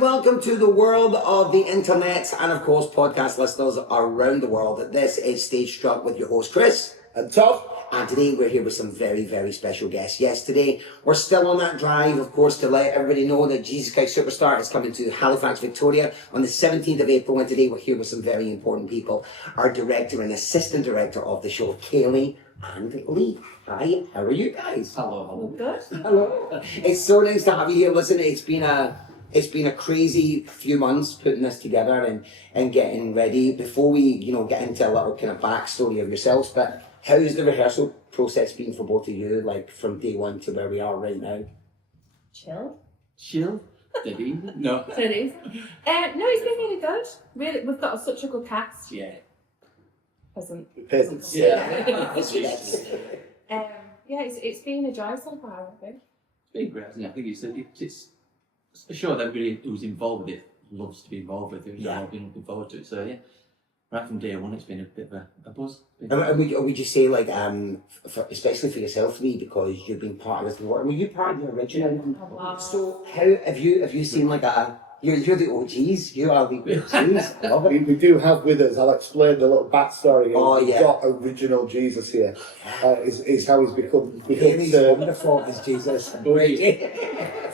welcome to the world of the internet and, of course, podcast listeners around the world. This is Stagestruck with your host, Chris. And Todd. And today we're here with some very, very special guests. Yes, today we're still on that drive, of course, to let everybody know that Jesus Christ Superstar is coming to Halifax, Victoria on the 17th of April. And today we're here with some very important people. Our director and assistant director of the show, Kaylee and Lee. Hi, how are you guys? Hello. Good. Hello. It's so nice to have you here. Listen, it's been a crazy few months putting this together and getting ready. Before we, get into a little kind of backstory of yourselves, but how's the rehearsal process been for both of you, like from day one to where we are right now? Chill. Steady. No. Steady. No, it's been really good. Really, we've got such a good cast. Yeah. Peasants. Yeah. It's been a joy so far, I think. It's been great, hasn't it? I think it's a show that everybody who's involved with it loves to be involved with it. Yeah. I've been looking forward to it. So yeah, right from day one, it's been a bit of a buzz. And would you say, like, especially for yourself, Lee, because you've been part of this work. Were you part of the original? Wow. So how have you seen like you're the OGs? You are the OGs. I love it. We do have with us, I'll explain the little backstory. Oh, We've yeah. got original Jesus here. Is how he's become He's wonderful as Jesus.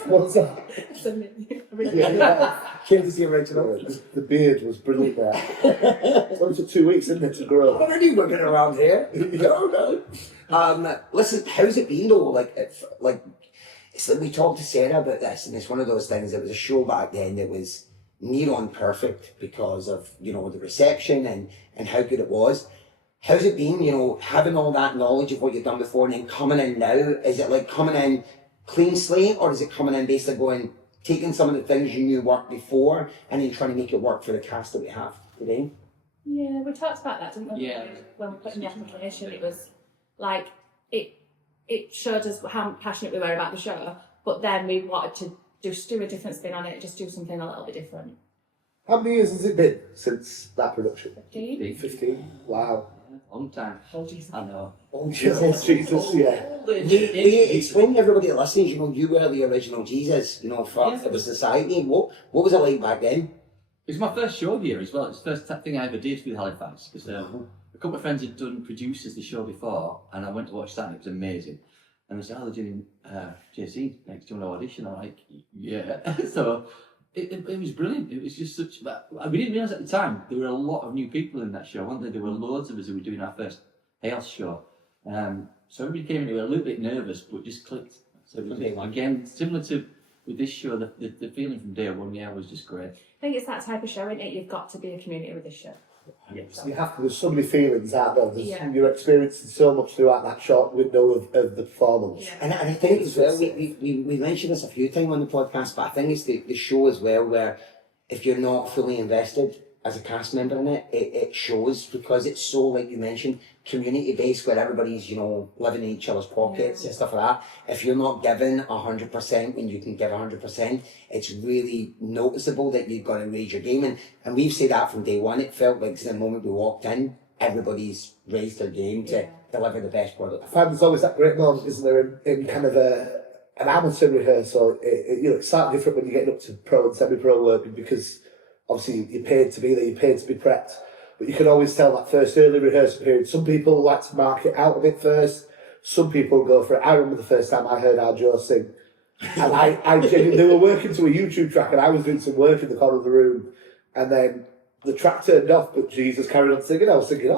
What's that? Came to see original. The beard was brilliant there. It only took 2 weeks, didn't it, to grow? Already working around here. No. Listen, how's it been though? It's like we talked to Sarah about this, and it's one of those things. It was a show back then that was near on perfect because of the reception and how good it was. How's it been? Having all that knowledge of what you've done before, and then coming in now. Is it like coming in clean slate, or is it coming in basically taking some of the things you knew worked before and then trying to make it work for the cast that we have today? Yeah, we talked about that, didn't we? Yeah. When we put in the application, it was like it showed us how passionate we were about the show, but then we wanted to just do a different spin on it, just do something a little bit different. How many years has it been since that production? 15? 15? Wow. Long time. Oh, Jesus. I know. Oh, Jesus, yeah. Explain to everybody that listens, you were the original Jesus, for the society. What was it like back then? It was my first show here as well. It's the first thing I ever did with Halifax, because a couple of friends had done producers the show before, and I went to watch that, and it was amazing. And they said, they're doing JC next to an audition. I'm like, yeah. So it was brilliant. It was just such. We didn't realise at the time there were a lot of new people in that show, weren't there? There were loads of us who were doing our first house show. So everybody came in, they were a little bit nervous, but just clicked. So it was, again, similar to with this show, the feeling from day one, was just great. I think it's that type of show, isn't it? You've got to be a community with this show. Yes. You have to, there's so many feelings out there. Yeah. You're experiencing so much throughout that short window of the performance. Yeah. And I think as well, we mentioned this a few times on the podcast, but I think it's the show as well where if you're not fully invested as a cast member in it shows, because it's so, like you mentioned, community based, where everybody's, living in each other's pockets and stuff like that. If you're not giving 100% when you can give 100%, it's really noticeable that you've got to raise your game. And we've said that from day one. It felt like the moment we walked in, everybody's raised their game to deliver the best product. I find there's always that great moment, isn't there, in kind of an amateur rehearsal. It's slightly different when you're getting up to pro and semi-pro work, because obviously you're paid to be there, you're paid to be prepped. But you can always tell that first early rehearsal period. Some people like to mark it out a bit first. Some people go for it. I remember the first time I heard our Joe sing. And I genuinely, they were working to a YouTube track, and I was doing some work in the corner of the room. And then the track turned off, but Jesus carried on singing. I was thinking,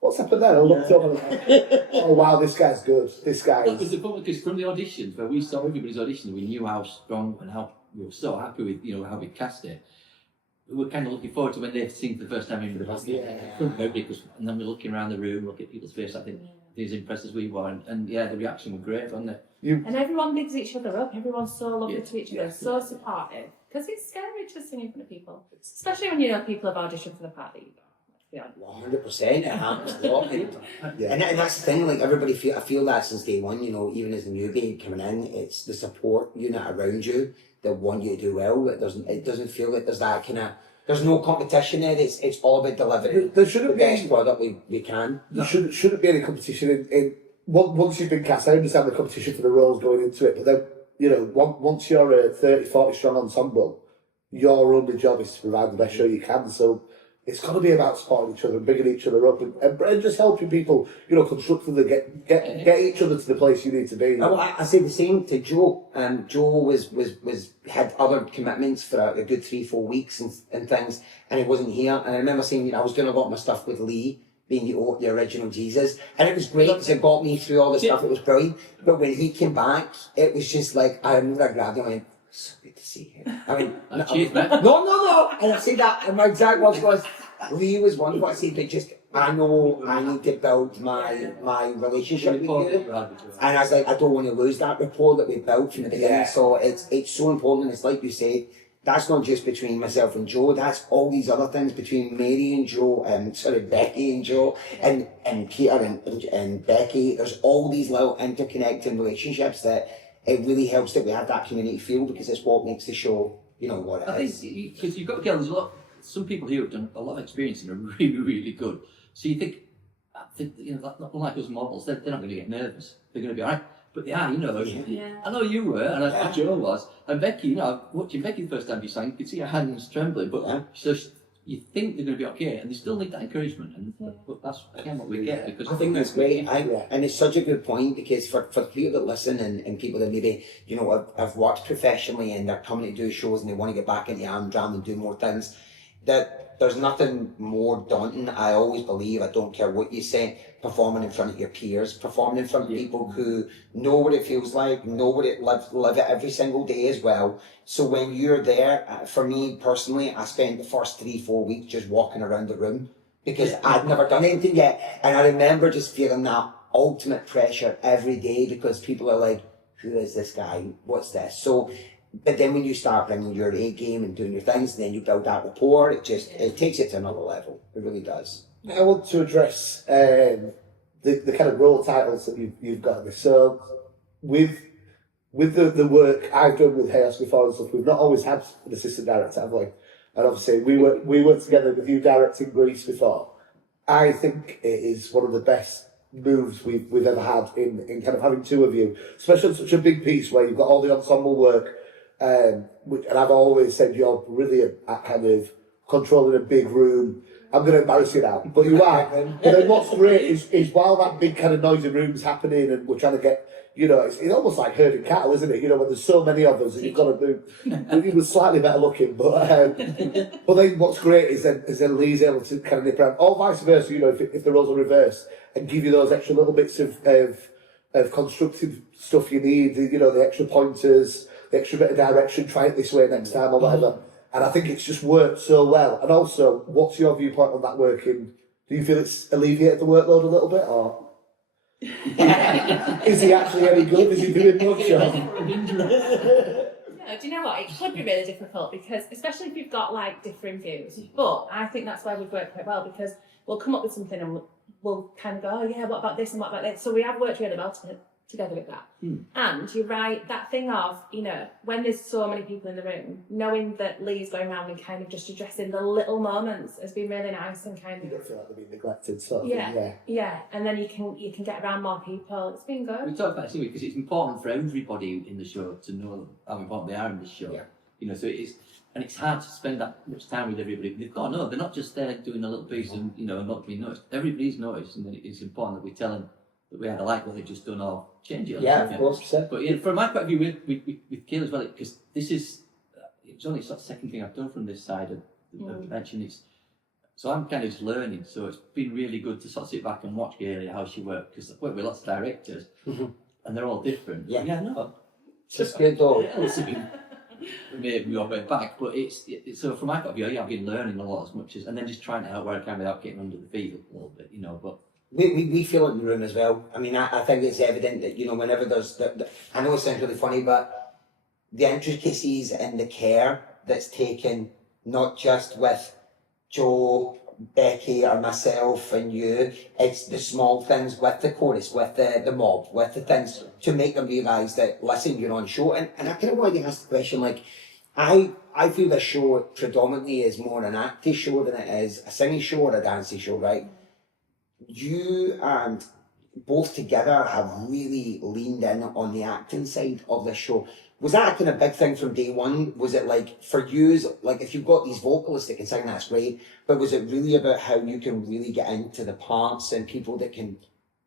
what's happened there? I looked up and I'm like, oh wow, this guy's good. This guy That was the problem, because from the auditions, where we saw everybody's auditions, we knew how strong and how we were so happy with how we cast it. We were kind of looking forward to when they'd sing for the first time in the basket. And then we're looking around the room, look at people's faces. I think they're as impressed as we were, and the reaction was great, wasn't it? And everyone bigs each other up. Everyone's so lovely to each other, so supportive. Because it's scary to sing in front of people, especially when people have auditioned for the part that you got. 100%, it happens a lot. And that's the thing, like everybody I feel that since day one, even as a newbie coming in, it's the support unit around you that want you to do well. It doesn't feel like there's that kind of, there's no competition there. It's all about delivering there shouldn't the best product we can. There shouldn't be any competition in once you've been cast. I understand the competition for the roles going into it, but then once you're a 30, 40 strong ensemble, your only job is to provide the best show you can. So it's got to be about supporting each other and bigging each other up and just helping people, you know, constructively get each other to the place you need to be. Well, I say the same to Joe. Joe had other commitments for a good 3-4 weeks and things, and he wasn't here. And I remember saying, you know, I was doing a lot of my stuff with Lee, being the original Jesus, and it was great because it got me through all the stuff. It was brilliant. But when he came back, it was just like I remember I grabbed him and went, "So good to see you." I mean, no. And I said that, and my exact words was, Lee was one, but I said, but just, I know I need to build my relationship with you. And I was like, I don't want to lose that rapport that we built from the beginning. Yeah. So it's so important. It's like you said, that's not just between myself and Joe, that's all these other things between Mary and Joe, Becky and Joe, and Peter and Becky. There's all these little interconnecting relationships that it really helps that we have that community feel, because it's what makes the show, you know, what it is. I think because you've got to get there's a lot. Some people here have done a lot of experience and are really, really good. So you think you know, not like us models, they're not going to get nervous. They're going to be all right. But they are, you know. Yeah. I know you were, and I know Joe was. And Becky, you know, watching Becky the first time you sang, you could see her hands trembling. But so you think they're going to be okay, and they still need that encouragement. And but that's again what we get. Because I think that's great, and it's such a good point, because for people that listen and people that maybe, you know, have worked professionally and they're coming to do shows and they want to get back into Amdram and do more things, that there's nothing more daunting, I always believe, I don't care what you say, performing in front of your peers, performing in front of people who know what it feels like, know what it live it every single day as well. So when you're there, for me personally, I spent the first 3-4 weeks just walking around the room, because I'd never done anything yet, and I remember just feeling that ultimate pressure every day, because people are like, who is this guy, what's this? So but then when you start bringing your A game and doing your things, and then you build that rapport, it takes it to another level. It really does. I want to address the kind of role titles that you've got in this. So with the work I've done with Chaos before and stuff, we've not always had an assistant director, have we? And obviously we worked together with you directing Grease before. I think it is one of the best moves we've ever had in kind of having two of you, especially on such a big piece where you've got all the ensemble work. And I've always said you're brilliant at kind of controlling a big room. I'm going to embarrass you now, but you are. But then what's great is while that big kind of noisy room's happening and we're trying to get, you know, it's almost like herding cattle, isn't it? You know, when there's so many of us and you've got to move. He was slightly better looking, but then what's great is then Lee's able to kind of nip around, or vice versa, you know, if the roles are reversed, and give you those extra little bits of constructive stuff you need, you know, the extra pointers, the extra bit of direction, try it this way next time or whatever. And I think it's just worked so well. And also, what's your viewpoint on that working? Do you feel it's alleviated the workload a little bit, or is he actually any good? Is he doing much? No, do you know what? It could be really difficult, because especially if you've got like differing views. But I think that's why we've worked quite well, because we'll come up with something and we'll kind of go, oh yeah, what about this and what about this? So we have worked really well together with that. And you're right, that thing of, you know, when there's so many people in the room, knowing that Lee's going around and kind of just addressing the little moments has been really nice, and kind of, you don't feel like they're being neglected, sort of yeah, and then you can get around more people. It's been good. We talk about it because it's important for everybody in the show to know how important they are in the show. You know, so it's hard to spend that much time with everybody. They've got to know they're not just there doing a little piece and, you know, not being noticed. Everybody's noticed, and it's important that we tell them that we either like what they've just done or change it. Yeah, of course. But yeah, from my point of view, with Kayla as well, because this is it's only sort of second thing I've done from this side of the convention. So I'm kind of just learning. So it's been really good to sort of sit back and watch Kayla, how she works, because I work with lots of directors, and they're all different. Yeah, no, it's just good though. Maybe we all went back, but it's so from my point of view, I've been learning a lot as much as, and then just trying to help where I can without getting under the feet a little bit, you know. But we feel it in the room as well. I mean, I think it's evident that, you know, whenever there's I know it sounds really funny, but the intricacies and the care that's taken, not just with Joe, Becky or myself and you, it's the small things with the chorus, with the mob, with the things to make them realise that, listen, you're on show. And I kind of wanted to ask the question, like, I feel the show predominantly is more an acting show than it is a singing show or a dancing show, right? You and both together have really leaned in on the acting side of the show. Was that a kind of big thing from day one? Was it like, for you, like if you've got these vocalists that can sing, that's great, but was it really about how you can really get into the parts and people that can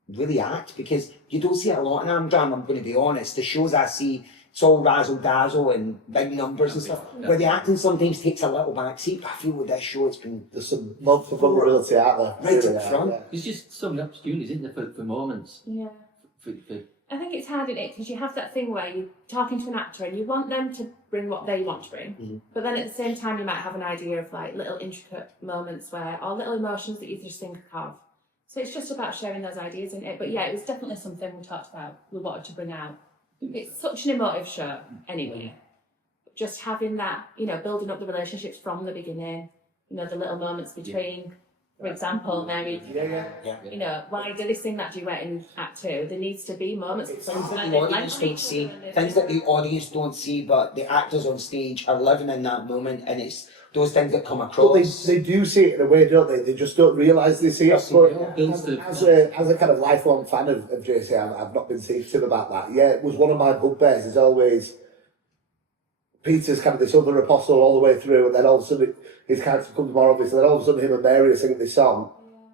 really act? Because you don't see it a lot in Amdram, I'm going to be honest. The shows I see, it's all razzle dazzle and big numbers and stuff, where the acting sometimes takes a little back seat. But I feel with this show, it's been, There's some months of vulnerability out there. right to the front. Yeah. There's just so many opportunities, isn't there, for moments? Yeah. For I think it's hard in it because you have that thing where you're talking to an actor and you want them to bring what they want to bring, but then at the same time you might have an idea of like little intricate moments where, or little emotions that you just think of. So it's just about sharing those ideas in it. But yeah, it was definitely something we talked about, we wanted to bring out. It's such an emotive show anyway. Just having that, you know, building up the relationships from the beginning, you know, the little moments between, for example, Mary, you know, why do they sing that duet in Act 2? There needs to be moments. Things that the audience don't see, things that the audience don't see, but the actors on stage are living in that moment, and it's those things that come But across. they do see it in a way, don't they? They just don't realise they see it. But builds as a kind of lifelong fan of JC, I've not been secretive about that. Yeah, it was one of my bugbears, is always Peter's kind of this other apostle all the way through, and then all of a sudden his character becomes more obvious, and then all of a sudden him and Mary are singing this song,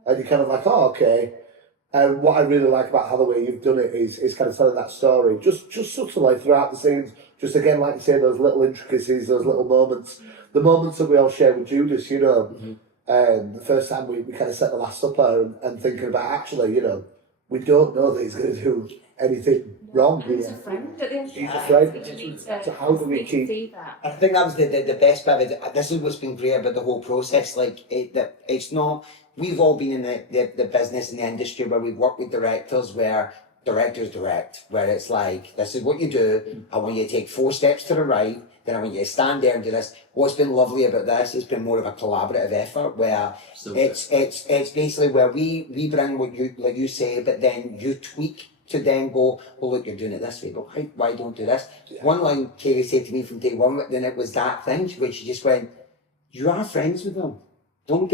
and you're kind of like, oh, okay. And what I really like about how the way you've done it is kind of telling that story, just subtly throughout the scenes, just again, like you say, those little intricacies, those little moments, the moments that we all share with Judas, you know, the first time we kind of set the Last Supper and thinking about, actually, you know, we don't know that he's going to do anything wrong here. He's a friend at the end. He's a friend. So how do we keep... I think that was the best bit of it. This is what's been great about the whole process. Like, it's not... We've all been in the business and the industry where we've worked with directors where directors direct, where it's like, this is what you do. I want you to take 4 steps to the right, then I want you to stand there and do this. What's been lovely about this has been more of a collaborative effort where it's basically where we bring what you, like you say, but then you tweak to then go, well, look, you're doing it this way, but why don't do this? One line Kaylee said to me from day one, then it was that thing, where she just went, you are friends with them. You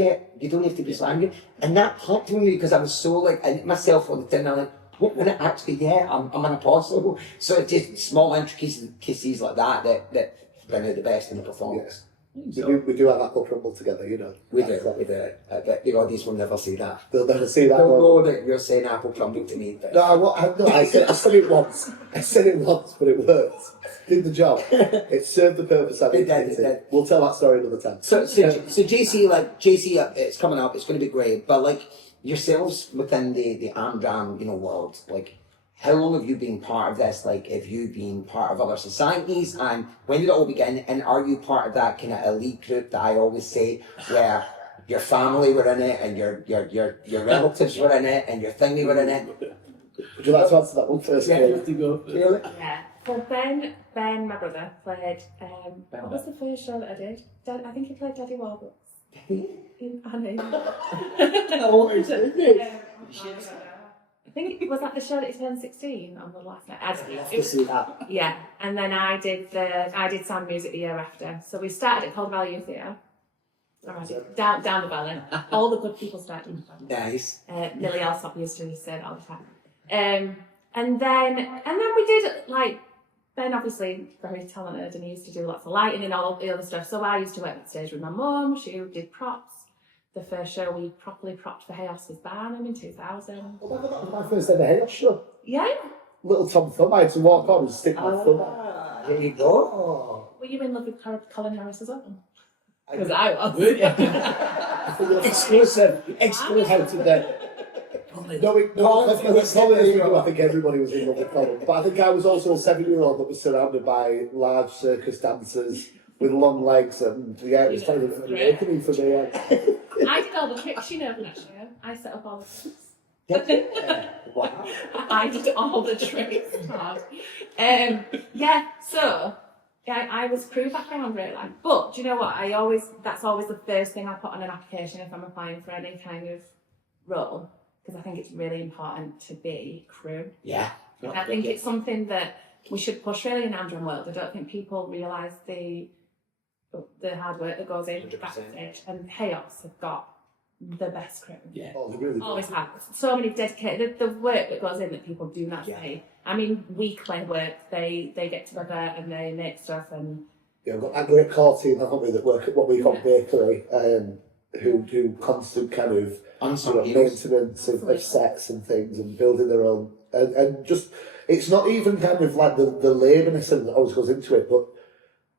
don't have to be angry. And that clicked with me because I was so like, I myself on the tin, I'm like, what minute actually, yeah, I'm an apostle. So it's just small intricacies like that bring out the best in the performance. Yeah. We do have apple crumble together, you know. We do. But the audience will never see that. They'll never see that. They'll know that you're saying apple crumble to me. But... No, I said it once. I said it once, but it worked. Did the job. It served the purpose. It did. We'll tell that story another time. So JC, it's coming up. It's going to be great. But like yourselves within the Amdram, world, like how long have you been part of this? Like, have you been part of other societies? And when did it all begin? And are you part of that kind of elite group that I always say, where your family were in it, and your relatives were in it, and your thingy were in it? Would you like to answer that one first? Yeah. So Ben, my brother, played. What was the first show that I did? I think he played Daddy Warbucks. In Annie. I think was that the show that he turned 16 on the last night. Yeah, and then I did sound music the year after. So we started at Cold Valley Youth Theatre. Down the valley. All the good people started in the valley. Nice. Millie Alsop used to say it all the time. And then we did, like, Ben obviously very talented and he used to do lots of lighting and all the other stuff. So I used to work backstage with my mum. She did props. The first show we properly propped for Chaos was Barnum in 2000. Oh my God, that was my first ever Chaos show. Yeah. Little Tom Thumb, I had to walk on and stick my thumb. There you go. Were you in love with Colin Harris as well? Because I was. Exclusive to them. I think everybody was in love with Colin. But I think I was also a 7-year-old that was surrounded by large circus dancers with long legs, and yeah, it was kind of an awakening for me. I did all the tricks, for that show. I set up all the tricks. Wow. I did all the tricks. I was crew background really. But do you know what? That's always the first thing I put on an application if I'm applying for any kind of role, because I think it's really important to be crew. Yeah. And I think it's something that we should push really in Amdram world. I don't think people realise the hard work that goes in 100%. backstage, and Chaos have got the best crew. Yeah. Oh, they really do. Always have. So many dedicated, the work that goes in that people do not Yeah. see. I mean, weekly work, they get together and they make stuff and... Yeah, we've got that great core team, haven't we, that work at what we call bakery, who do constant kind of Unsung heroes. maintenance of sets and things and building their own. And just, it's not even kind of like the labouriness that always goes into it, but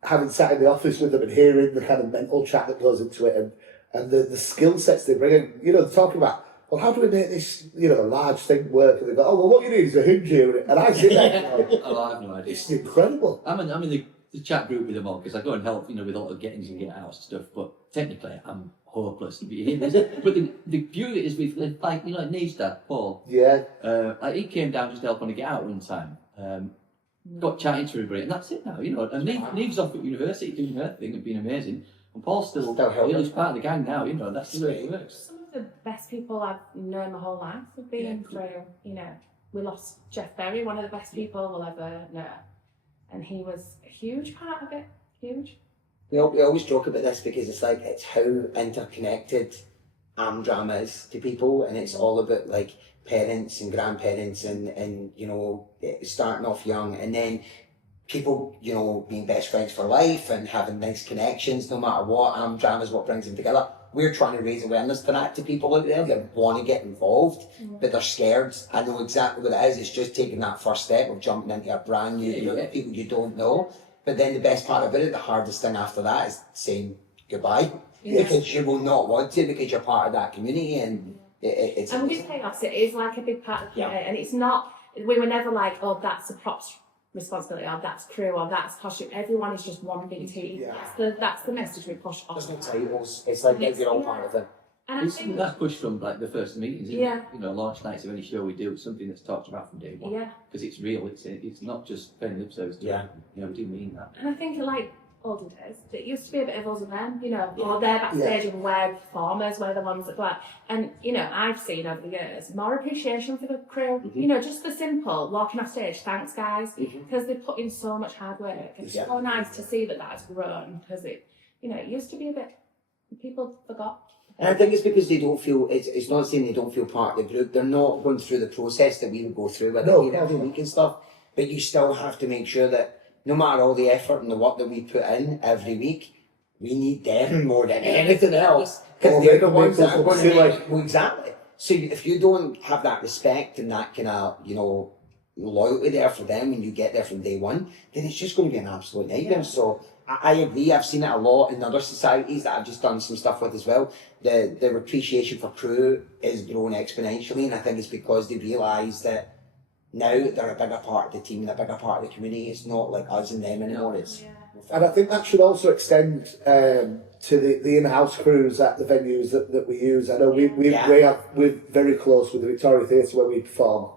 having sat in the office with them and hearing the kind of mental chat that goes into it and the skill sets they bring in, you know, they're talking about, well, how do we make this, you know, large thing work? And they go, oh, well, what you need is a hinge here. And I sit there like, Oh, I have no idea. it's incredible. I'm in the chat group with them all because I go and help, you know, with all the get-ins and get-outs and stuff. But technically, I'm hopeless to be in. But the beauty is with, like, you know, like Neve's dad, Paul. Yeah. Like he came down just to help on a get-out one time. Got chatting to everybody, and that's it now, you know. And Neve's off at university doing her thing and being amazing. And Paul's still he's part of the gang now, you know. That's the way it works. Some of the best people I've known my whole life have been through, you know. We lost Jeff Berry, one of the best people we'll ever know. And he was a huge part of it. Huge. We always joke about this because it's like, it's how interconnected drama is to people, and it's all about like parents and grandparents and you know, starting off young, and then people, you know, being best friends for life and having nice connections no matter what. Drama is what brings them together. We're trying to raise awareness to that to people out there that want to get involved, but they're scared. I know exactly what it is. It's just taking that first step of jumping into a brand new group of people you don't know. But then the best part about it, the hardest thing after that is saying goodbye. Yeah. Because you will not want to, because you're part of that community, and it's... And with chaos, it is like a big part of the community, and it's not, we were never like, oh, that's a props responsibility, or that's crew, or that's costume. Everyone is just one big team. Yeah. That's the message we push on. There's no titles. It's like you're all part of it. And I think That's pushed from like the first meetings, isn't Yeah. it? You know, launch nights of any show we do, it's something that's talked about from day one. Yeah. Because it's real, it's not just paying lip service to Yeah. it. You know, we do mean that. And I think like older days, it used to be a bit of us and them, you know, or they're backstage and we're performers, we're the ones that go out. And, you know, I've seen over the years more appreciation for the crew, you know, just the simple walking off stage, thanks guys, because they put in so much hard work. It's so nice to see that has grown, because it, you know, it used to be a bit, people forgot. And I think it's because they don't feel, it's not saying they don't feel part of the group, they're not going through the process that we would go through with it every week and stuff, but you still have to make sure that no matter all the effort and the work that we put in every week, we need them more than anything else, because they're the ones that are going to make, well, exactly. So if you don't have that respect and that kind of, you know, loyalty there for them when you get there from day one, then it's just going to be an absolute nightmare. So I agree, I've seen it a lot in other societies that I've just done some stuff with as well. The appreciation for crew is grown exponentially, and I think it's because they realise that now they're a bigger part of the team and a bigger part of the community. It's not like us and them anymore. It's And I think that should also extend to the in-house crews at the venues that we use. I know we're very close with the Victoria Theatre where we perform.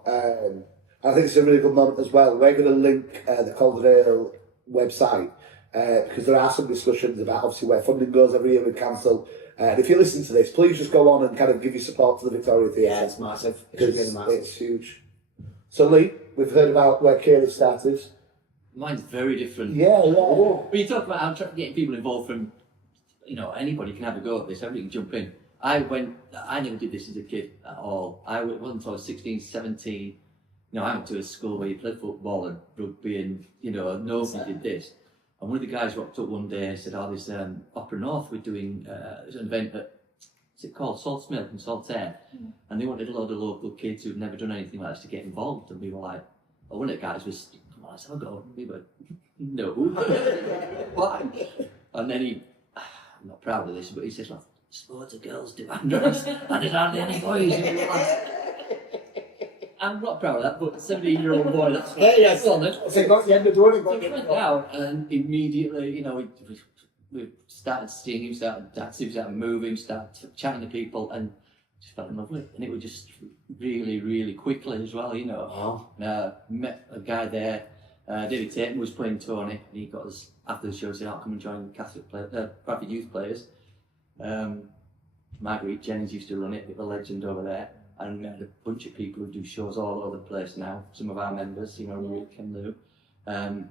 I think it's a really good moment as well. We're going to link the Calderdale website because there are some discussions about obviously where funding goes every year with council. And if you listen to this, please just go on and kind of give your support to the Victoria Theatre. Yeah, it's massive. It's Because really massive. it's huge. So Lee, we've heard about where Kaylee started. Mine's very different. Yeah. When you talk about how getting people involved from, you know, anybody can have a go at this, everybody can jump in. I never did this as a kid at all. Wasn't until I was 16, 17. You know, I went to a school where you played football and rugby and, you know, nobody did this. And one of the guys walked up one day and said, oh, this Opera North, we're doing an event at, what's it called, Salt's Milk and Saltaire. And they wanted a load of local kids who'd never done anything like this to get involved. And we were like, well, one of the guys was, come on, let's have a go. And we were, no. Why? And then I'm not proud of this, but he says, well, loads of girls do andros, and there's hardly any boys. And we were like, I'm not proud of that, but 17-year-old boy, that's on it. So got you in the door and got He you went down, and immediately, you know, we started singing, started dancing, started moving, started chatting to people, and just fell in love with it. And it was just really, really quickly as well, you know. Met a guy there, David Tatum was playing Tony, and he got us after the show, said, I'll come and join Bradford Youth Players. Marguerite Jennings used to run it, the legend over there. And we had a bunch of people who do shows all over the place now. Some of our members, you know, Rick and Lou. And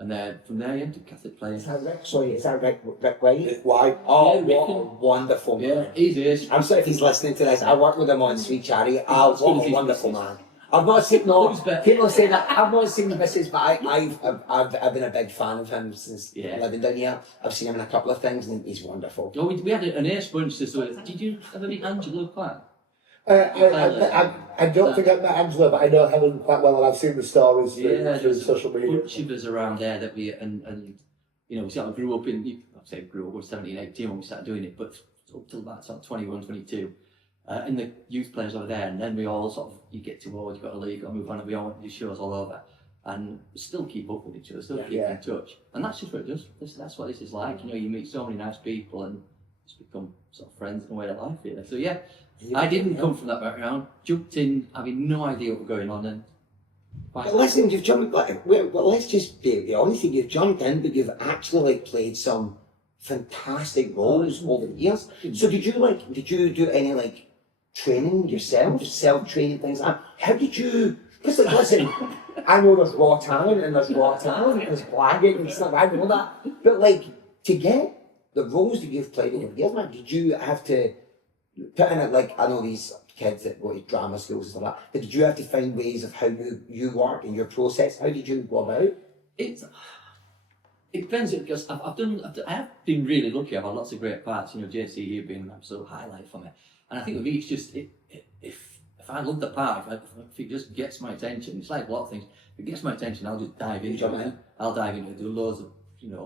And then from there, yeah, to cassette players. Is that Rick? Sorry, is that Rick White? Why? Oh, Yeah, Rick what a wonderful man. Yeah, easy. I'm sorry if he's listening to this. I work with him on Sweet Charity. Oh, As good what as a his wonderful missus. man. I've not seen, no, Who's better? people say that, I've not seen the missus, but I've been a big fan of him since living down here. I've seen him in a couple of things and he's wonderful. Oh, we had an ace bunch this way. Did you ever meet Angelo Clark? I don't think I've met Angela, but I know Helen quite well, and I've seen the stories through there's social a media. bunch of us around there that we, and you know, we sort of grew up in, I'd say grew up, we were 17, 18 when we started doing it, but up till about sort of 21, 22. In the youth players over there, and then we all sort of, you get towards, you've got a league, got to move on, and we all went to do shows all over, and still keep up with each other, still keep in touch, and that's just what it does. That's what this is like. You know, you meet so many nice people, and just become sort of friends in a way of life, really. So yeah, I didn't come from that background. Jumped in, having no idea what was going on, and. But listen, you've jumped. Well, let's just be honest. You've jumped in, but you've actually played some fantastic roles over the years. So did you do any training yourself, self-training things like that? How did you? Because listen, I know there's raw talent and there's there's blagging and stuff. I know that, but to get the roles that you've played over the years, man, did you have to put in it? I know these kids that go to drama schools and stuff like that, but did you have to find ways of how you work and your process? How did you go about it? It depends, because I have been really lucky. I've had lots of great parts. You know, JC here being an absolute highlight for me. And I think with me, it's just if I love the part, if it just gets my attention, it's like a lot of things. If it gets my attention, I'll just dive into it. I'll dive into it, do loads of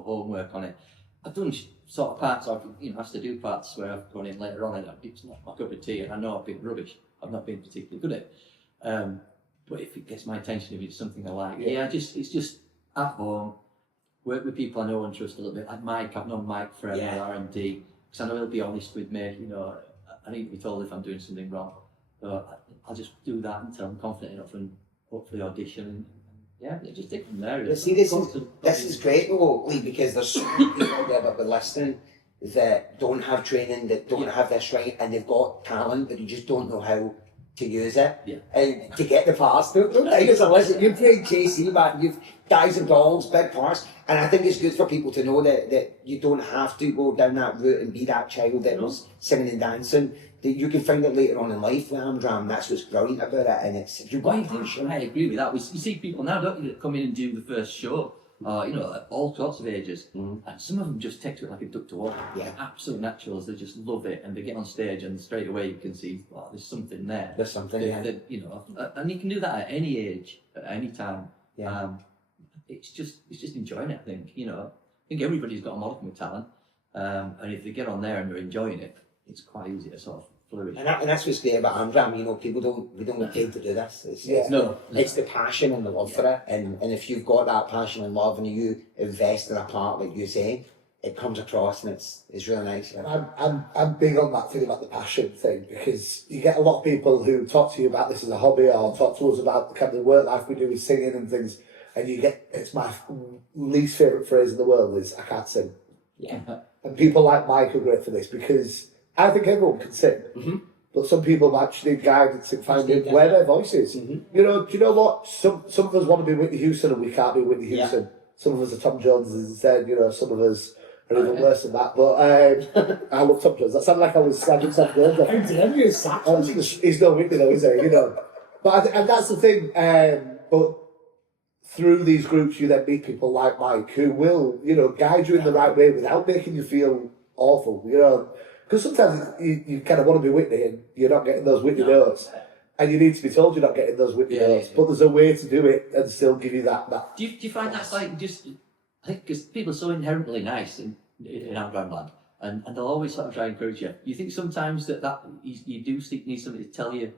homework on it. I've done sort of parts. I've have to do parts where I've gone in later on, and it's not my cup of tea, and I know I've been rubbish. I've not been particularly good at it. But if it gets my attention, if it's something I like, it's just at home. Work with people I know and trust a little bit. Like Mike, I've known Mike forever at R&D, because I know he'll be honest with me. You know, I need to be told if I'm doing something wrong. So I'll just do that until I'm confident enough and hopefully audition. And just take from there. But see, this is great though, Lee, because there's so many people out there that are listening that don't have training, that don't have this right, and they've got talent, but you just don't know how to use it. And to get the parts. Don't think it's a listen. You've played JC, man. You've Guys and Dolls, big parts, and I think it's good for people to know that you don't have to go down that route and be that child that was singing and dancing. That you can find it later on in life with Amdram. That's what's brilliant about it, and it's you've got passion. I agree with that. You see people now, don't you, that come in and do the first show. All sorts of ages, and some of them just take to it like a duck to water. Absolute naturals. They just love it, and they get on stage, and straight away you can see, there's something there. There's something, and you can do that at any age, at any time. It's just enjoying it. I think I think everybody's got a modicum of talent, and if they get on there and they're enjoying it, it's quite easy to sort of flourish. And that's what's great about Amdram. People don't get paid to do this. It's the passion and the love for it. And if you've got that passion and love, and you invest in a part, like you say, it comes across, and it's really nice. I'm big on that thing about the passion thing, because you get a lot of people who talk to you about this as a hobby, or talk to us about the kind of work life we do with singing and things, and it's my least favourite phrase in the world is, I can't sing. And people like Mike are great for this, because I think everyone can sing, but some people actually need guidance in finding where their voice is. Do you know what? Some of us want to be Whitney Houston, and we can't be Whitney Houston. Some of us are Tom Jones instead. Some of us are even worse than that. But I love Tom Jones. That sounded like I was slagging Tom Jones. He's no Whitney though, is he? But and that's the thing. But through these groups, you then meet people like Mike who will, guide you in the right way without making you feel awful. Because sometimes you kind of want to be Whitney and you're not getting those Whitney notes. And you need to be told you're not getting those Whitney notes. But there's a way to do it and still give you that. Do you find that's I think because people are so inherently nice in Amdram land, and they'll always sort of try and encourage you. You think sometimes that you do need somebody to tell you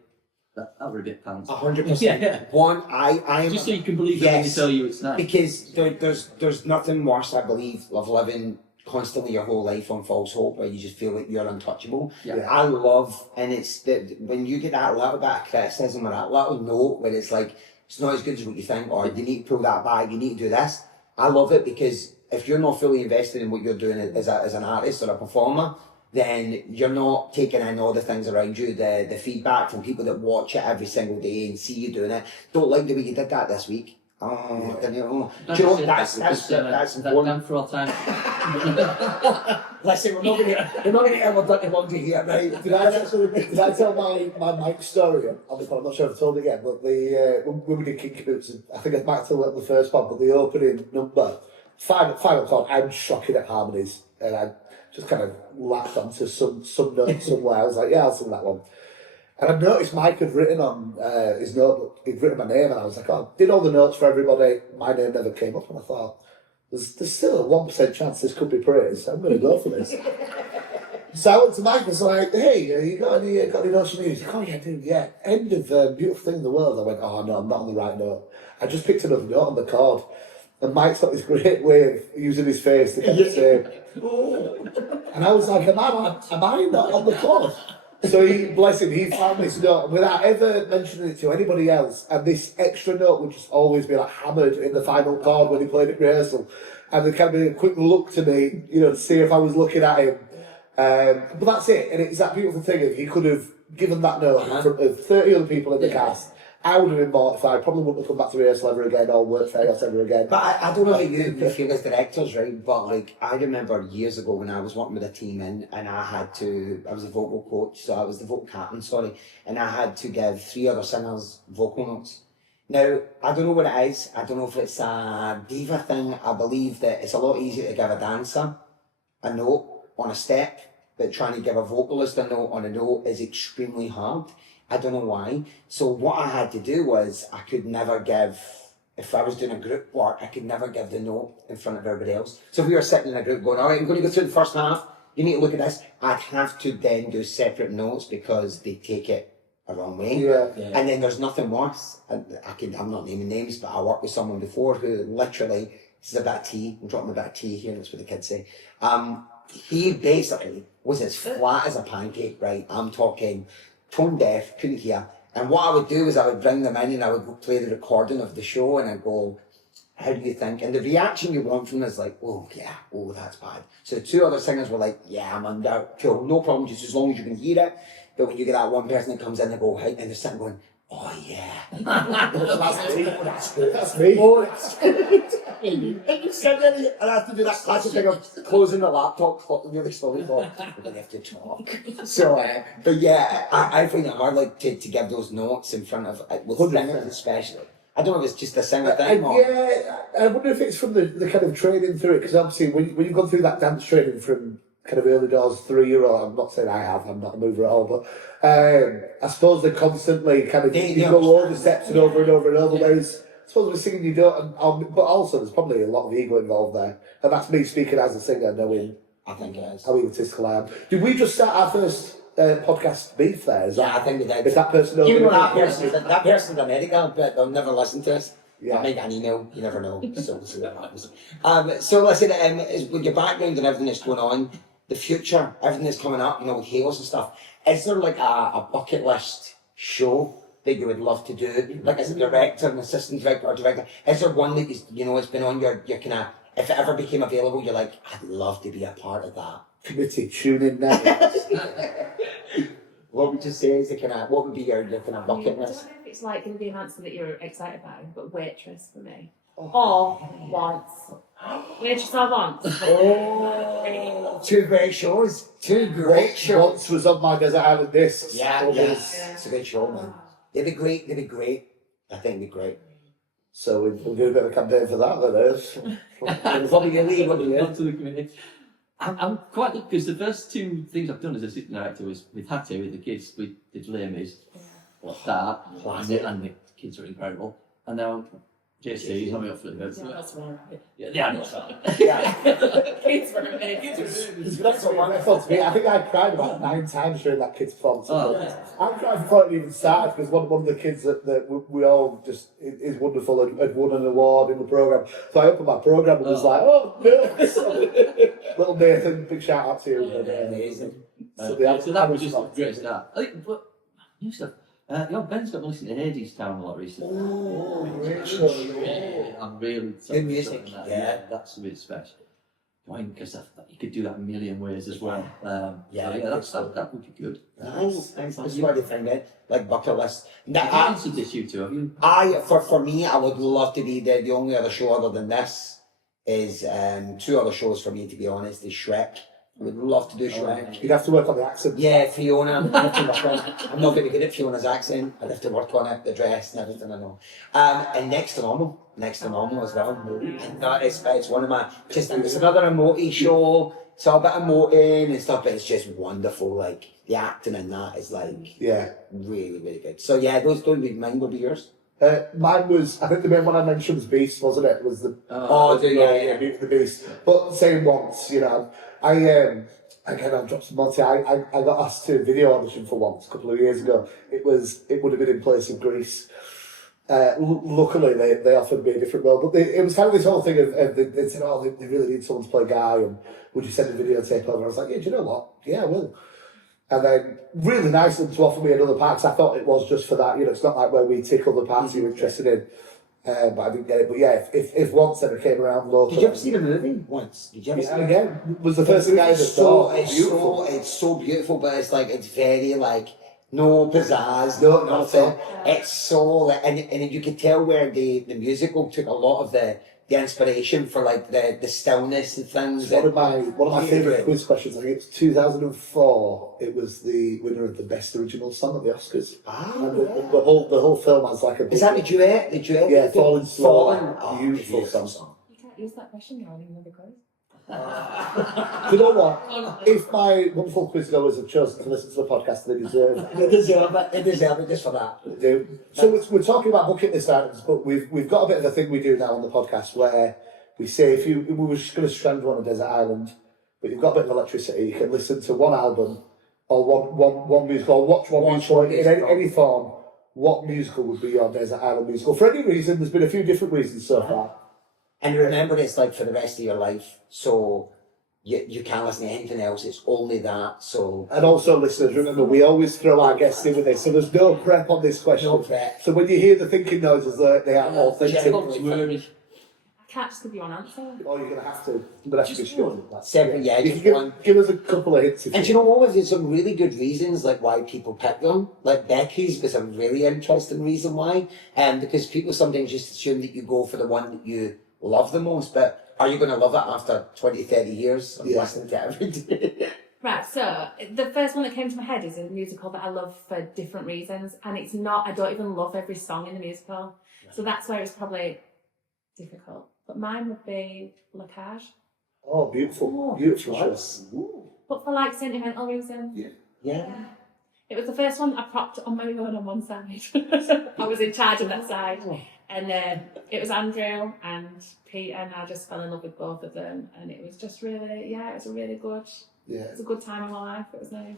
that were a bit pants? 100%. One, I just so you can believe it when they tell you it's nice. Because there's nothing worse, I believe, of living constantly your whole life on false hope, where you just feel like you're untouchable. I love, and it's that when you get that little bit of criticism or that little note where it's like, it's not as good as what you think, or you need to pull that back, you need to do this. I love it, because if you're not fully invested in what you're doing as an artist or a performer, then you're not taking in all the things around you, the feedback from people that watch it every single day and see you doing it. Don't like the way you did that this week. Oh, do you know what? That's important. Down for all time. Listen, we're not going to ever dirty laundry here, right? Did I tell my Mike story on the pod? I'm not sure if I've told it yet, but when we did Kinky Boots, I think I might have told it on the first one, but the opening number, final chord, I'm shocking at harmonies, and I just kind of latched onto some note somewhere. I was like, yeah, I'll sing that one. And I noticed Mike had written on his notebook, he'd written my name, and I was like, oh, did all the notes for everybody, my name never came up, and I thought, there's still a 1% chance this could be praise, I'm going to go for this. So I went to Mike and was like, hey, you got any notes for me? He's like, oh yeah, dude, yeah. End of Beautiful Thing in the World. I went, oh no, I'm not on the right note. I just picked another note on the chord. And Mike's got this great way of using his face to kind of say, oh. And I was like, am I not on the chord? So he, bless him, he found this note without ever mentioning it to anybody else. And this extra note would just always be like hammered in the final chord when he played at rehearsal. And there kind of be a quick look to me, to see if I was looking at him. But that's it. And it's that beautiful thing of he could have given that note in front of 30 other people in the cast. I would have been mortified, probably wouldn't have come back to rehearsal ever again or work for us ever again. But I don't know about you feel as directors, right? But like, I remember years ago when I was working with a team and I was a vocal coach, so I was the vocal captain, and I had to give 3 other singers vocal notes. Now, I don't know what it is, I don't know if it's a diva thing. I believe that it's a lot easier to give a dancer a note on a step, but trying to give a vocalist a note on a note is extremely hard. I don't know why. So what I had to do was I could never give, if I was doing a group work, I could never give the note in front of everybody else. So if we were sitting in a group going, all right, I'm going to go through the first half, you need to look at this, I'd have to then do separate notes because they take it a wrong way. Yeah. And then there's nothing worse. I'm not naming names, but I worked with someone before who literally, this is a bit of tea, I'm dropping a bit of tea here, that's what the kids say. He basically was as flat as a pancake, right? I'm talking tone deaf, couldn't hear. And what I would do is I would bring them in and I would go play the recording of the show and I'd go, how do you think? And the reaction you want from them is like, oh yeah, oh that's bad. So the 2 other singers were like, yeah, I'm under, cool, no problem, just as long as you can hear it. But when you get that one person that comes in and go, hey, and they're sitting going, oh yeah. That's me. That's me. Oh, that's good. And you sit there and I have to do that classic thing of closing the laptop really slowly. We're going to have to talk. So, but yeah, I find it hard like to give those notes in front of, with singers especially. I don't know if it's just a singer thing or... Yeah, I wonder if it's from the kind of training through it, because obviously when you've gone through that dance training from kind of early doors, 3-year-old, I'm not saying I have, I'm not a mover at all, but I suppose they're constantly kind of, you go over steps and over and over and over, whereas I suppose with singing you don't, but also there's probably a lot of ego involved there, and that's me speaking as a singer, knowing I think it is. how egotistical I am. Did we just start our first podcast beef there? I think we did. Is that person you know that person's America, but they'll never listen to us. Yeah. I might get an email, you never know. So we'll see what happens. So listen, with your background and everything that's going on, the future, everything that's coming up, with Hales and stuff, is there like a bucket list show that you would love to do? Like as a director, an assistant director or director, is there one that it's been on your kind of, if it ever became available, you're like, I'd love to be a part of that. Committee, tune in now. What would you say is what would be your kind of bucket list? I don't know if it's like going to be an answer that you're excited about, but waitress for me. Or once. Waitress or once. Oh, 2 great shows. 2 great shows. Once was on my Desert Island Discs. Yeah. It's a good show, man. They'd be great. I think they'd be great. So we'll do a bit of a campaign for that, then, is. Probably going to leave, wouldn't you? Up to the committee. I'm quite lucky because the first 2 things I've done as assistant director was with Hattie, with the kids. We did Les Mis, that, and the kids were incredible. And now JC is not me up for it. That's right. Yeah, no, sorry. Kids were amazing. That's what wonderful to me. I think I cried about 9 times during that kids' performance. I cried before it even started because one of the kids that we all just is wonderful had won an award in the programme. So I opened my programme and was like, oh no! Little Nathan, big shout out to you. Amazing. So that was just a great start. I think, but new stuff. Ben's got to listen to Hadestown a lot recently. Oh, great show. I'm really good music. that. Yeah, that's a bit special. join, because you could do that a million ways as well. Yeah, that would be good. Nice. That's what I think that, like bucket list. Have you answered this, you two? Have you? For me, I would love to be there. The only other show other than this is two other shows for me, to be honest, is Shrek. I would love to do Shrek. You'd have to work on the accent. Yeah, Fiona. I'd have to work on it. I'm not going to get at Fiona's accent. I'd have to work on it, the dress and everything I know. And Next to Normal as well. And that is, it's one of my, it's another emoty show. It's all a bit emoting and stuff, but it's just wonderful. Like, the acting in that is like, really, really good. So yeah, those don't be mine, will be yours. Mine was, I think the main one I mentioned was Beast, wasn't it? Was the Beauty and the Beast. But same once, you know. Again, I've dropped some money. I got asked to video audition for once a couple of years ago. It would have been in place of Grease. Luckily, they offered me a different role, but it was kind of this whole thing of they said, oh, they really need someone to play Guy, and would you send a videotape over? I was like, yeah, do you know what? Yeah, I will. And then really nice of them to offer me another part, because I thought it was just for that. You know, it's not like where we tick other parts you're interested in. But I didn't get it. But yeah, if once ever came around local. Did you ever see the movie once? Did you ever see it? Again, was the first thing I ever saw. It's so beautiful, but it's like, it's very like, no pizzazz, no nothing. It's so, like, and you could tell where the musical took a lot of the inspiration for like the stillness and things. One of my favourite quiz questions, I think it's 2004, it was the winner of the Best Original Song at the Oscars. And the whole film has like a... Is that the duet? The duet? Yeah, Falling Slow. Oh, beautiful song. You can't use that question now in another quiz. Do you know what? If my wonderful quiz goers have chosen to listen to the podcast, they deserve it. They deserve it just for that. They do. So we're talking about bucket list items, but we've got a bit of a thing we do now on the podcast where we say if we were just going to strand you on a desert island, but you've got a bit of electricity, you can listen to one album or one musical, or watch one musical in any form. What musical would be your desert island musical? For any reason, there's been a few different reasons so far. And remember, it's like for the rest of your life, so you can't listen to anything else, it's only that, so... And also, listeners, remember, we always throw our guests in with this, so there's no prep on this question. No prep. So when you hear the thinking noises, they are authentic. Sweary. I can't just give you one answer. Oh, you're going to have to. You're going to have to be sure. Seven, yeah, You can give us a couple of hints. And do you know what? There's some really good reasons like why people pick them. Like Becky's was a really interesting reason why. Because people sometimes just assume that you go for the one that you love the most, but are you going to love it after 20, 30 years of listening to it every day? Right, so the first one that came to my head is a musical that I love for different reasons, and it's not, I don't even love every song in the musical, so that's where it's probably difficult. But mine would be La Cage. Oh, beautiful. Beautiful choice. But for like sentimental reasons. Yeah. It was the first one I propped on my own on one side. I was in charge of that side. And it was Andrew and Pete, and I just fell in love with both of them. And it was just really, it was a really good, it was a good time of my life. It was nice.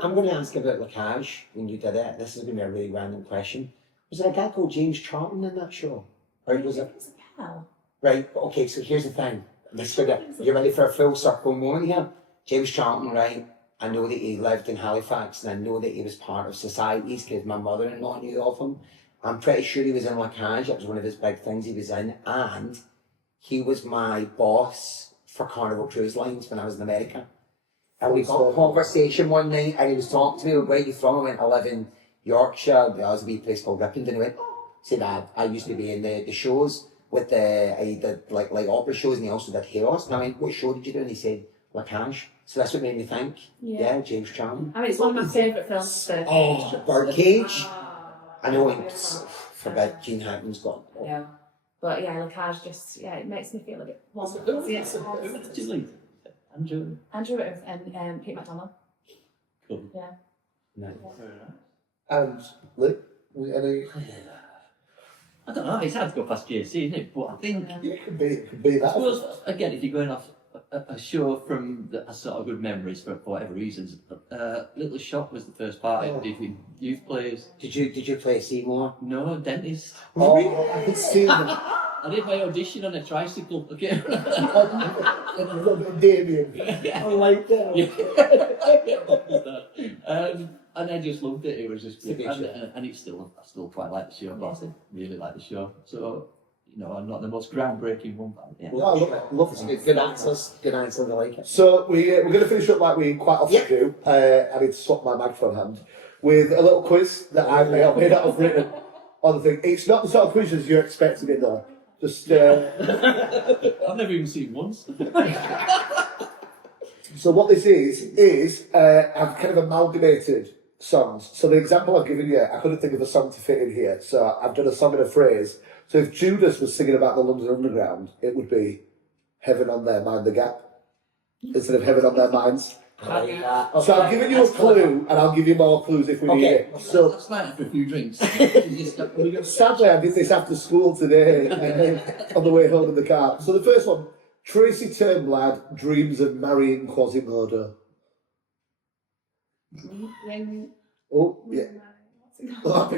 I'm going to ask about La Cage when you did it. This is going to be a really random question. Was there a guy called James Charlton in that show? Or was it? Hell. Right, okay, so here's the thing. You're ready for a full circle moment here? James Charlton, right? I know that he lived in Halifax, and I know that he was part of societies because my mother-in-law knew of him. I'm pretty sure he was in La Cage. It was one of his big things he was in. And he was my boss for Carnival Cruise Lines when I was in America. And we got a conversation one night, and he was talking to me, where are you from? I went, I live in Yorkshire. There was a wee place called Ripon. And he went, said, I used to be in the shows with I did like opera shows, and he also did Chaos. And I went, what show did you do? And he said, La Cage. So that's what made me think. Yeah, James Charlton. I mean, it's one of my favourite films. Birdcage. I know it's forbid Gene Hackman's got. Yeah. But La Cage just, it makes me feel a bit warm. Who did you lead? Andrew? Andrew and Pete McDonald. Cool. Yeah. Nice. And Lee, any... I don't know, it's hard to go past JC, isn't it? But I think... It could be that. I suppose, again, if you're going off a show from a sort of good memories for whatever reasons, Little Shop was the first part I did with youth plays. Did you play Seymour? No, Dentist. Oh, I could see that. I did my audition on a tricycle, okay? Damien. I like that. And I just loved it. It was just great. And I still quite like the show, but I really like the show. So not the most groundbreaking one. But yeah. Well, I love it. Love it. Good answers. Good answers. I like it. So we're going to finish up like we quite often do. I need to swap my microphone hand with a little quiz that I may or may not have written on the thing. It's not the sort of quizzes you're expecting it though. Just I've never even seen once. so what this is I've kind of amalgamated songs. So the example I've given you, I couldn't think of a song to fit in here. So I've done a song and a phrase. So if Judas was singing about the London Underground, it would be Heaven on Their Mind the Gap instead of Heaven on Their Minds. So I've given you a clue, and I'll give you more clues if we need it. So Last night after a few drinks. sadly, I did this after school today on the way home in the car. So the first one, Tracy Turnblad dreams of marrying Quasimodo. Oh yeah. Oh,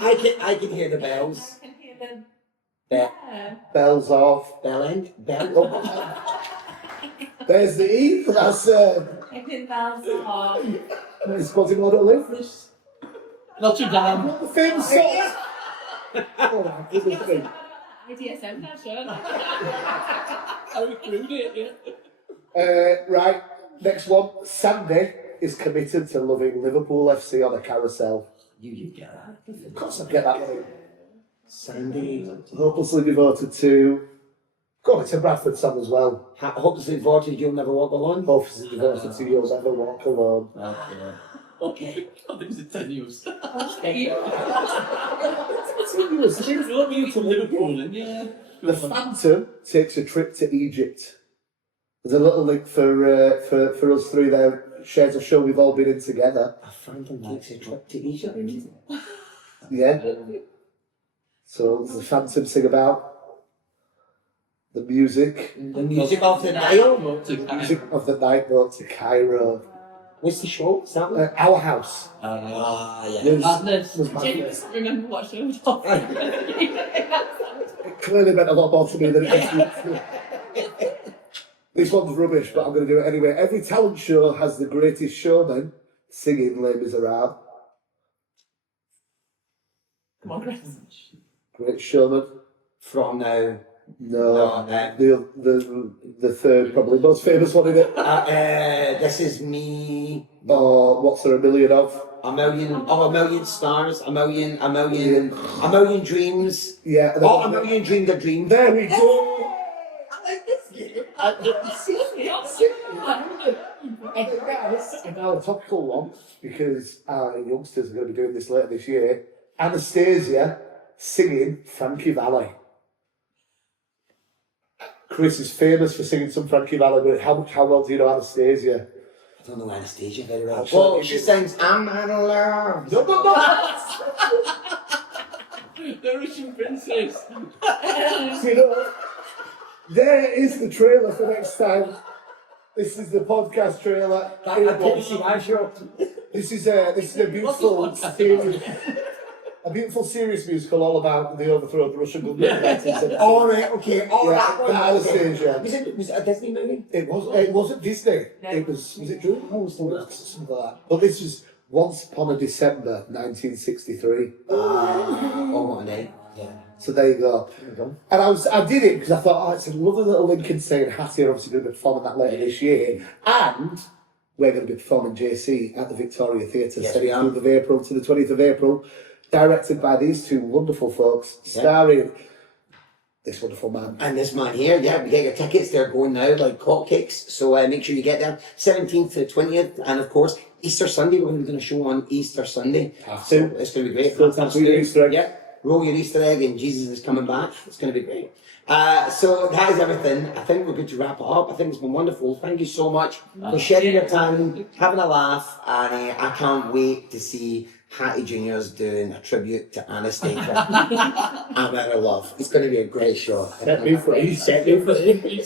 I can hear the bells. I can hear them. Bells off. Bell end. Bell. Oh. There's the E. That's I think bells are. where's Quasimodo live? Notre Dame. The famous song. Oh my goodness. IDSM now, sure. I included it. Right, next one. Sandy is committed to loving Liverpool FC on a carousel. You get that. Of course I get that one. Sandy. Hopelessly devoted to... Go on, it's a Bradford song as well. Hopelessly devoted, you'll never walk alone. Hopelessly devoted to You'll Never Walk Alone. Okay. God, it was a tenuous. It's Love you to Liverpool, and yeah. The Phantom takes a trip to Egypt. There's a little link for us three there. Shares a show we've all been in together. A phantom takes a trip to Egypt. Yeah. So there's the Phantom sing about the music. The music of the Nile. Music of the night boat to Cairo. What's the show? Is that one? Our House. Yeah. Madness. Was Do my you remember what show it was? It clearly meant a lot more to me than it actually. This one's rubbish, but I'm going to do it anyway. Every talent show has the greatest showman singing Les Miserables. Come on, Chris. Great showman. From now. No, No, the third, probably most famous one in it. This is me. Or What's There a Million of? A million stars. A million dreams. Yeah. and then- Oh, a million dreamed a dream. There we go. And now a topical one, because our youngsters are going to be doing this later this year. Anastasia singing Frankie Valli. Chris is famous for singing some Frankie Valli, but how well do you know Anastasia? I don't know Anastasia very well. Well, Well, she sings I'm out of love. No. The Russian princess. So, you know, there is the trailer for next time. This is the podcast trailer. I couldn't see my show. This is a beautiful series. A beautiful series musical all about the overthrow of the Russian government. All right, okay. All Yeah, that one. Anastasia. Was it a Disney movie? It wasn't Disney. No. It was it Drew? Something like that. But this was Once Upon a December 1963. Oh, what a name. Yeah. So there you go. And I did it because I thought, it's a lovely little Lincoln saying Hattie are obviously going to be performing that later this year. And we're going to be performing JC at the Victoria Theatre, Yes, we are. 17th of April to the 20th of April. Directed by these two wonderful folks, starring this wonderful man. And this man here, yeah, we get your tickets. They're going now like hotcakes. So make sure you get there. 17th to 20th. And of course, Easter Sunday. We're going to be doing a show on Easter Sunday. So it's going to be great. Still time for your Easter egg. Yeah. Roll your Easter egg and Jesus is coming back. It's going to be great. So that is everything. I think we're good to wrap it up. I think it's been wonderful. Thank you so much for sharing your time, having a laugh. And I can't wait to see Hattie Juniors doing a tribute to Anastasia. I'm out of love. It's going to be a great show. Set me free. Set me free.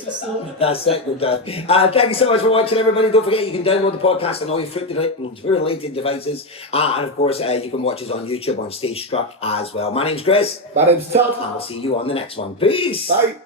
That's it, we're done. Thank you so much for watching, everybody. Don't forget you can download the podcast on all your fruit-related devices. And of course, you can watch us on YouTube on Stagestruck as well. My name's Chris. My name's Todd. And we'll see you on the next one. Peace. Bye.